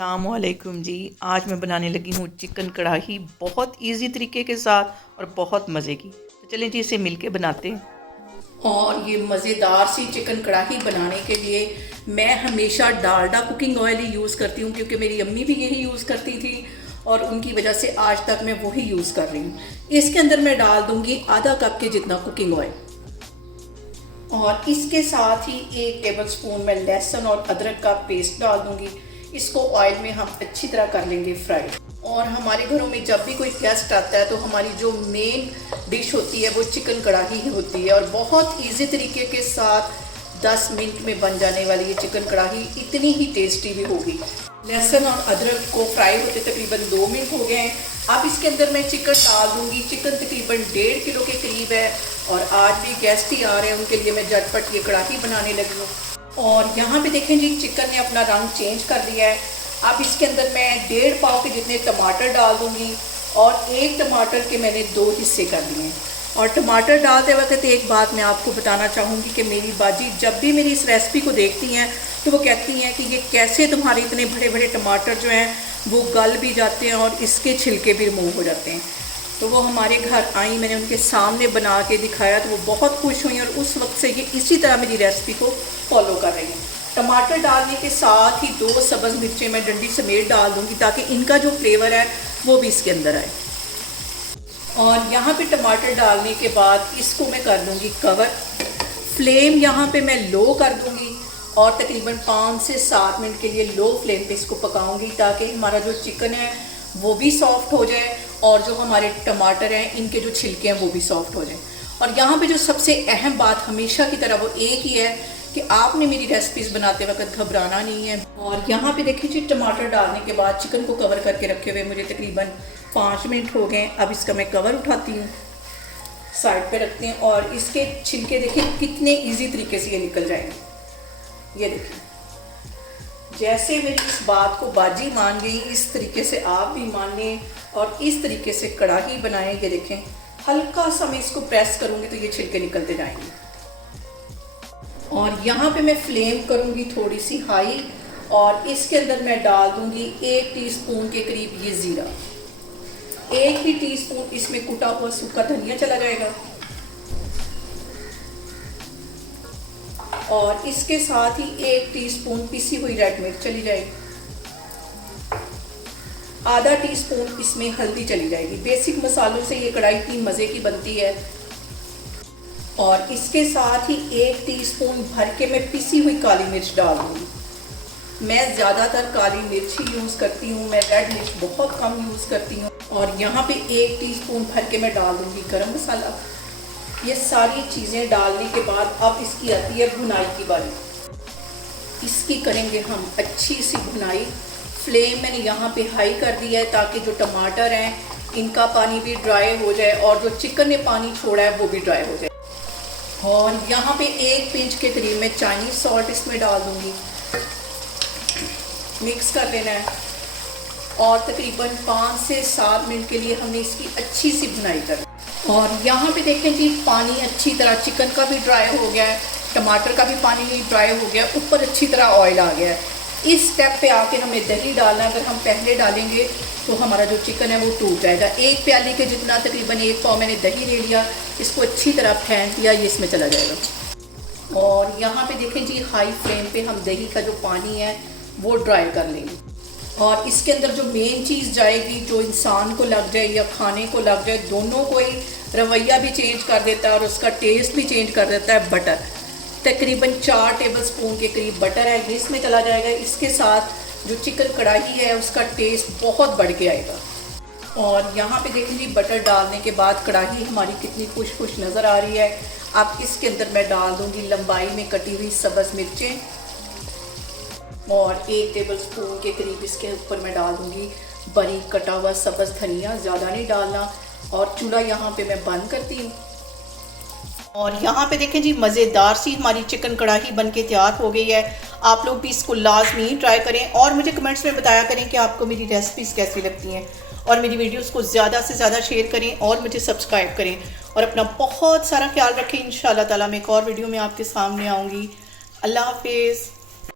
अस्सलामुअलैकुम जी। आज मैं बनाने लगी हूँ चिकन कढ़ाई बहुत इजी तरीके के साथ और बहुत मज़े की। तो चलें जी इसे मिलके बनाते हैं। और ये मज़ेदार सी चिकन कढ़ाई बनाने के लिए मैं हमेशा डालडा कुकिंग ऑयल ही यूज़ करती हूँ, क्योंकि मेरी अम्मी भी यही यूज़ करती थी और उनकी वजह से आज तक मैं वही यूज़ कर रही हूँ। इसके अंदर मैं डाल दूँगी आधा कप के जितना कुकिंग ऑयल और इसके साथ ही 1 टेबलस्पून मैं लहसुन और अदरक का पेस्ट डाल दूँगी। इसको ऑयल में हम अच्छी तरह कर लेंगे फ्राई। और हमारे घरों में जब भी कोई गेस्ट आता है तो हमारी जो मेन डिश होती है वो चिकन कढ़ाई ही होती है और बहुत इजी तरीके के साथ 10 मिनट में बन जाने वाली ये चिकन कढ़ाई इतनी ही टेस्टी भी होगी। लहसुन और अदरक को फ्राई होते तकरीबन 2 मिनट हो गए हैं। अब इसके अंदर मैं चिकन डाल दूंगी। चिकन तकरीबन 1.5 किलो के करीब है और आज भी गेस्ट ही आ रहे हैं, उनके लिए मैं झटपट ये कढ़ाई बनाने लगी हूँ। और यहाँ पे देखें जी चिकन ने अपना रंग चेंज कर लिया है। अब इसके अंदर मैं 1.5 पाव के जितने टमाटर डाल दूँगी और 1 टमाटर के मैंने 2 हिस्से कर दिए हैं। और टमाटर डालते वक्त एक बात मैं आपको बताना चाहूँगी कि मेरी बाजी जब भी मेरी इस रेसिपी को देखती हैं तो वो कहती हैं कि ये कैसे तुम्हारे इतने बड़े बड़े टमाटर जो हैं वो गल भी जाते हैं और इसके छिलके भी रिमूव हो जाते हैं। तो वो हमारे घर आई, मैंने उनके सामने बना के दिखाया तो वो बहुत खुश हुई और उस वक्त से ये इसी तरह मेरी रेसिपी को फॉलो कर रही हैं। टमाटर डालने के साथ ही 2 सब्ज़ मिर्चें मैं डंडी समेत डाल दूँगी ताकि इनका जो फ्लेवर है वो भी इसके अंदर आए। और यहाँ पे टमाटर डालने के बाद इसको मैं कर दूँगी कवर। फ्लेम यहाँ पे मैं लो कर दूँगी और तकरीबन 5 से 7 मिनट के लिए लो फ्लेम पे इसको पकाऊँगी ताकि हमारा जो चिकन है वो भी सॉफ्ट हो जाए और जो हमारे टमाटर हैं इनके जो छिलके हैं वो भी सॉफ्ट हो जाए। और यहाँ पे जो सबसे अहम बात हमेशा की तरह वो एक ही है कि आपने मेरी रेसिपीज़ बनाते वक्त घबराना नहीं है। और यहाँ पे देखिए जी टमाटर डालने के बाद चिकन को कवर करके रखे हुए मुझे तकरीबन 5 मिनट हो गए। अब इसका मैं कवर उठाती हूँ, साइड पे रखते हैं और इसके छिलके देखिए कितने ईजी तरीके से ये निकल जाएंगे। ये देखिए जैसे मेरी इस बात को बाजी मान गई इस तरीके से आप भी मान लें और इस तरीके से कढ़ाई बनाएं। ये देखें हल्का सा मैं इसको प्रेस करूँगी तो ये छिलके निकलते जाएंगे। और यहाँ पे मैं फ्लेम करूँगी थोड़ी सी हाई और इसके अंदर मैं डाल दूँगी 1 टीस्पून के करीब ये ज़ीरा। 1 ही टीस्पून इसमें कुटा हुआ सूखा धनिया चला जाएगा और इसके साथ ही 1 टीस्पून पिसी हुई रेड मिर्च चली जाएगी। आधा टीस्पून इसमें हल्दी चली जाएगी। बेसिक मसालों से ये कढ़ाई इतनी मज़े की बनती है। और इसके साथ ही 1 टीस्पून भर के मैं पिसी हुई काली मिर्च डाल दूँगी। मैं ज़्यादातर काली मिर्च ही यूज़ करती हूँ, मैं रेड मिर्च बहुत कम यूज़ करती हूँ। और यहाँ पे 1 टीस्पून भर के मैं डाल दूँगी गरम मसाला। ये सारी चीज़ें डालने के बाद अब इसकी आती है भुनाई की बारी। इसकी करेंगे हम अच्छी सी भुनाई। फ्लेम मैंने यहाँ पे हाई कर दिया है ताकि जो टमाटर हैं इनका पानी भी ड्राई हो जाए और जो चिकन ने पानी छोड़ा है वो भी ड्राई हो जाए। और यहाँ पे 1 पिंच के करीब मैं चाइनीज़ सॉल्ट इसमें डाल दूँगी। मिक्स कर लेना है और तकरीबन 5 से 7 मिनट के लिए हमने इसकी अच्छी सी भुनाई करनी। और यहाँ पे देखें जी पानी अच्छी तरह चिकन का भी ड्राई हो गया है, टमाटर का भी पानी ड्राई हो गया, ऊपर अच्छी तरह ऑयल आ गया है। इस स्टेप पे आके हमें दही डालना है। अगर हम पहले डालेंगे तो हमारा जो चिकन है वो टूट जाएगा। 1 प्याली के जितना तकरीबन 1 पाव मैंने दही ले लिया, इसको अच्छी तरह फेंट दिया, ये इसमें चला जाएगा। और यहाँ पे देखें जी हाई फ्लेम पे हम दही का जो पानी है वो ड्राई कर लेंगे। और इसके अंदर जो मेन चीज़ जाएगी जो इंसान को लग जाए या खाने को लग जाए, दोनों को ही रवैया भी चेंज कर देता है और उसका टेस्ट भी चेंज कर देता है, बटर। तकरीबन 4 टेबलस्पून के करीब बटर है, ये इसमें चला जाएगा। इसके साथ जो चिकन कढ़ाई है उसका टेस्ट बहुत बढ़ के आएगा। और यहाँ पे देखें जी बटर डालने के बाद कढ़ाई हमारी कितनी खुश खुश नज़र आ रही है। अब इसके अंदर मैं डाल दूँगी लंबाई में कटी हुई सब्ज़ मिर्चें और 1 टेबलस्पून के करीब इसके ऊपर मैं डाल दूँगी बारीक कटा हुआ सब्ज़ धनिया। ज़्यादा नहीं डालना। और चूल्हा यहाँ पे मैं बंद करती हूँ। और यहाँ पे देखें जी मज़ेदार सी हमारी चिकन कढ़ाई बनके तैयार हो गई है। आप लोग भी इसको लाजमी ट्राई करें और मुझे कमेंट्स में बताया करें कि आपको मेरी रेसिपीज़ कैसी लगती हैं। और मेरी वीडियोस को ज़्यादा से ज़्यादा शेयर करें और मुझे सब्सक्राइब करें और अपना बहुत सारा ख्याल रखें। इंशाअल्लाह ताला मैं एक और वीडियो में आपके सामने आऊँगी। अल्लाह हाफिज़।